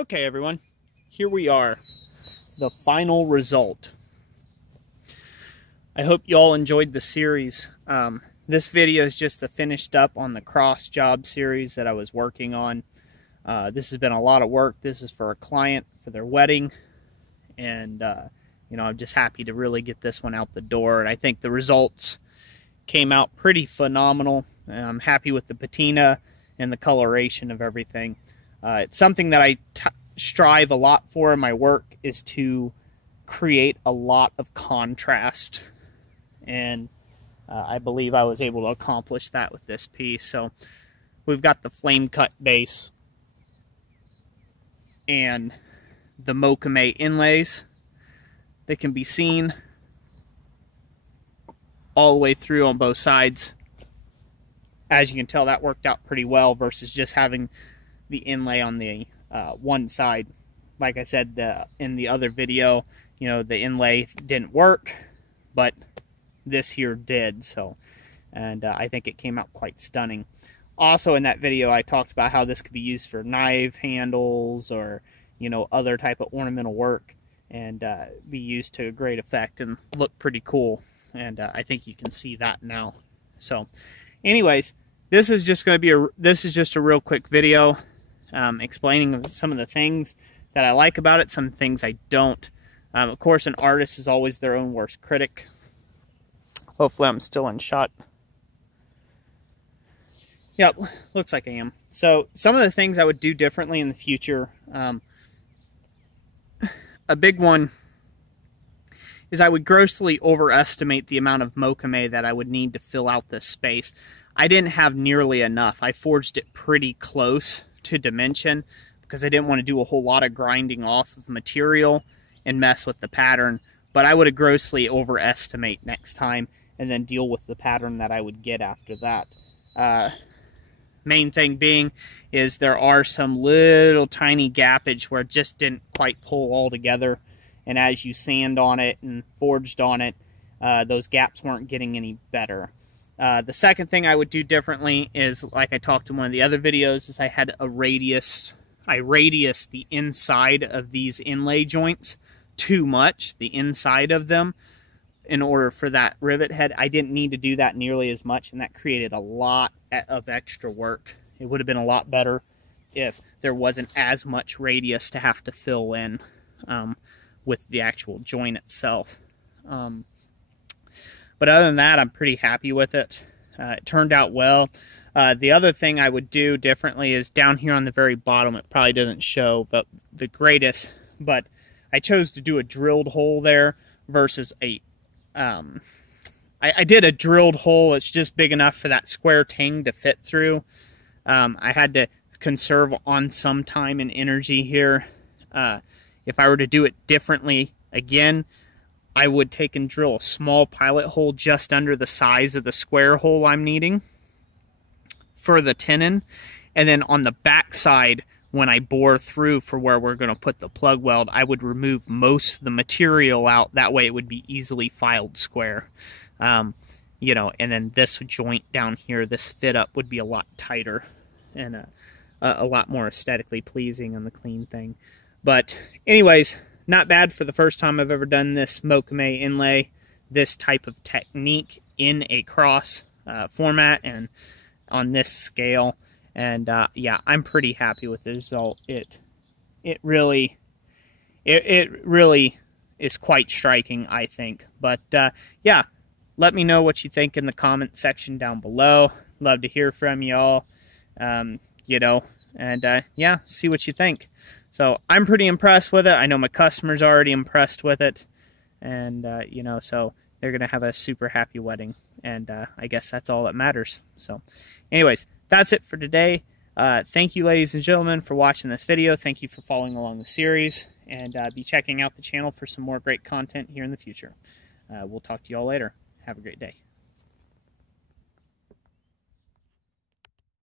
Okay, everyone, here we are, the final result. I hope you all enjoyed the series. This video is just the finished up on the cross job series that I was working on. This has been a lot of work. This is for a client for their wedding, and you know, I'm just happy to really get this one out the door. And I think the results came out pretty phenomenal. And I'm happy with the patina and the coloration of everything. It's something that I strive a lot for in my work, is to create a lot of contrast, and I believe I was able to accomplish that with this piece. So we've got the flame cut base and the Mokume inlays that can be seen all the way through on both sides. As you can tell, that worked out pretty well versus just having the inlay on the one side. Like I said in the other video, you know, the inlay didn't work, but this here did. So, and I think it came out quite stunning. Also in that video, I talked about how this could be used for knife handles or, you know, other type of ornamental work, and be used to great effect and look pretty cool. And I think you can see that now. So, anyways, this is just going to be this is just a real quick video explaining some of the things that I like about it, some things I don't. Of course, an artist is always their own worst critic. Hopefully I'm still in shot. Yep, looks like I am. So some of the things I would do differently in the future. A big one is I would grossly overestimate the amount of Mokume that I would need to fill out this space. I didn't have nearly enough. I forged it pretty close to dimension because I didn't want to do a whole lot of grinding off of material and mess with the pattern. But I would have grossly overestimate next time and then deal with the pattern that I would get after that. Main thing being is there are some little tiny gappage where it just didn't quite pull all together. And as you sand on it and forged on it, those gaps weren't getting any better. The second thing I would do differently is, like I talked in one of the other videos, is I had a radius. I radiused the inside of these inlay joints too much, the inside of them, in order for that rivet head. I didn't need to do that nearly as much, and that created a lot of extra work. It would have been a lot better if there wasn't as much radius to have to fill in with the actual joint itself. But other than that, I'm pretty happy with it. It turned out well. The other thing I would do differently is down here on the very bottom. It probably doesn't show but the greatest, but I chose to do a drilled hole there versus a... I did a drilled hole. It's just big enough for that square ting to fit through. I had to conserve on some time and energy here. If I were to do it differently again, I would take and drill a small pilot hole just under the size of the square hole I'm needing for the tenon. And then on the back side, when I bore through for where we're going to put the plug weld, I would remove most of the material out. That way it would be easily filed square. You know, and then this joint down here, this fit up would be a lot tighter and a lot more aesthetically pleasing on the clean thing. But anyways, not bad for the first time I've ever done this Mokume inlay, this type of technique in a cross format and on this scale. And yeah, I'm pretty happy with the result. It really is quite striking, I think. But yeah, let me know what you think in the comment section down below. Love to hear from y'all. You know, and yeah, see what you think. So I'm pretty impressed with it. I know my customers are already impressed with it. And, you know, so they're going to have a super happy wedding. And I guess that's all that matters. So anyways, that's it for today. Thank you, ladies and gentlemen, for watching this video. Thank you for following along the series. And be checking out the channel for some more great content here in the future. We'll talk to you all later. Have a great day.